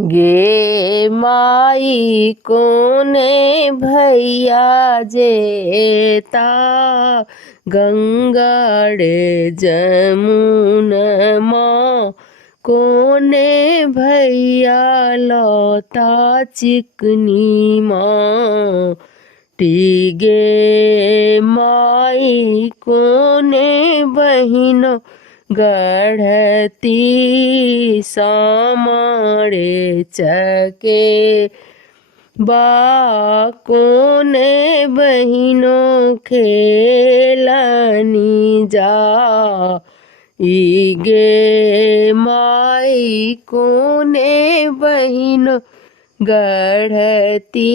गे माई कोने भैया जेता गंगाड़े जमुनमा कोने भैया लौता चिकनी माँ टीगे माई कोने बहिनो गढ़ती सामड़े चके बा कोने बहिनों खेलनी जा ईगे माई कोने बहिनों गढ़ती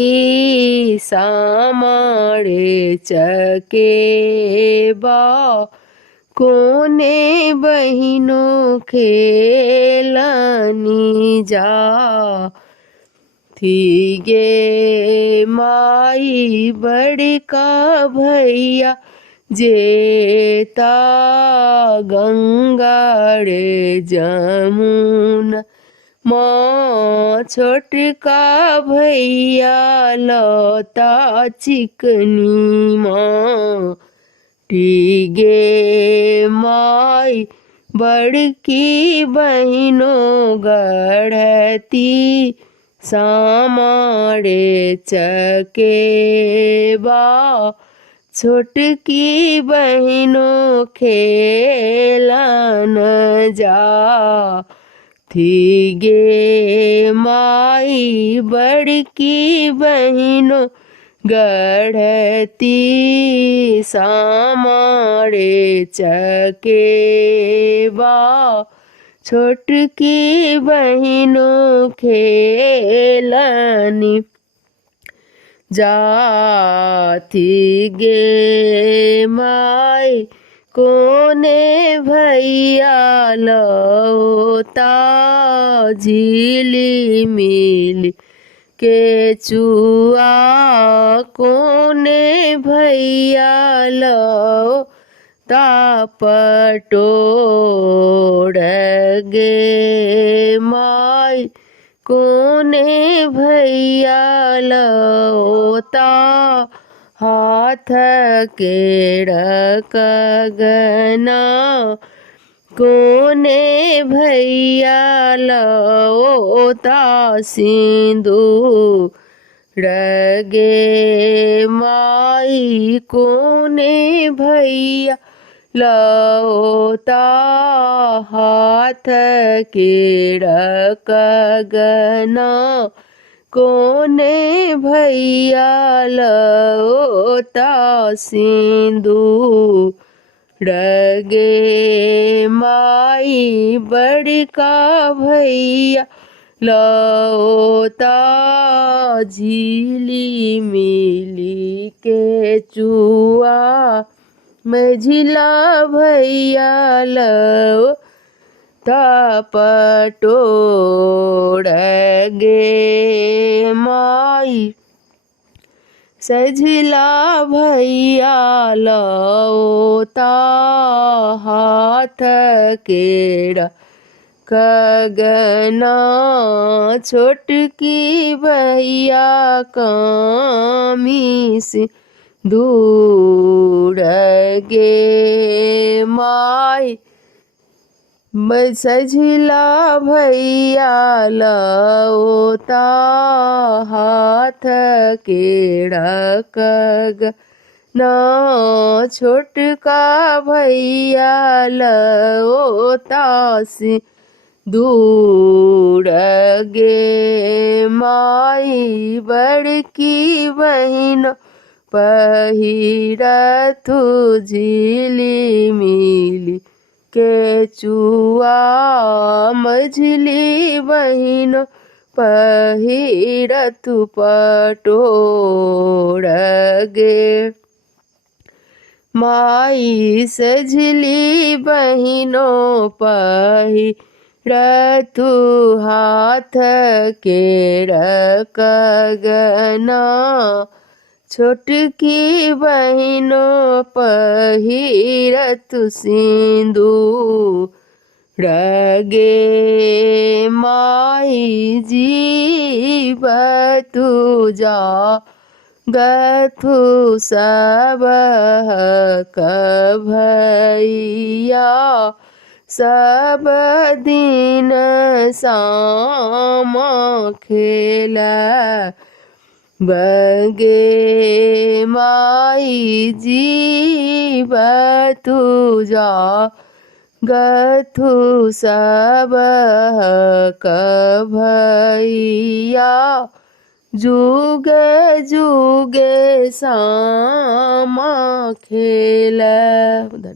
सामड़े चके बा कोने बहिनों खेलनी जा थी गे माई बड़का भैया जेता गंगाड़े जमुना माँ छोटका भैया लौता चिकनी माँ टीगे माई बड़की बहिनों गढ़ती सामड़े चके बा छोटकी बहिनों खेलन जा थी गे माई बड़की बहिनों गढ़ती सामड़े चके बा छोटकी बहिनों खेलनी जाती गे माई कोने भैया लौता झीली मिली के चुआ कोने भैया लौता पटोड़ गे माई कोने भैया लौता हाथ केड़क गना कोने भैया लौता सिंदूर गे माई कोने भैया लौता हाथ केड़क गना कोने भैया लौता सिंदूर गे माई बड़का भैया लौता झीली मिली के चुआ मझिला भैया लौता पटोड़ गे माई सझिला भैया लौता हाथ केड़ा कगना छोटकी भैया कामी से दूर गे माई सझिला भैया लौता हाथ केड़ा कगना छोटका भैया लौता से दूर गे माई बड़की बहिन पहिरतु झिली मिली के चुआ मझली बहिन पहिरतु पटोड़ गे माई सझली बहिनों पहिरतु हाथ केड़क गना छोटकी बहिनों पहिरतु सिंदूर रगे माई जीव तुझा गथु सब भैया सब दिन साम खेला बगे माई जीव तुझा गथु सब भैया जुगे जुगे सामा खेला।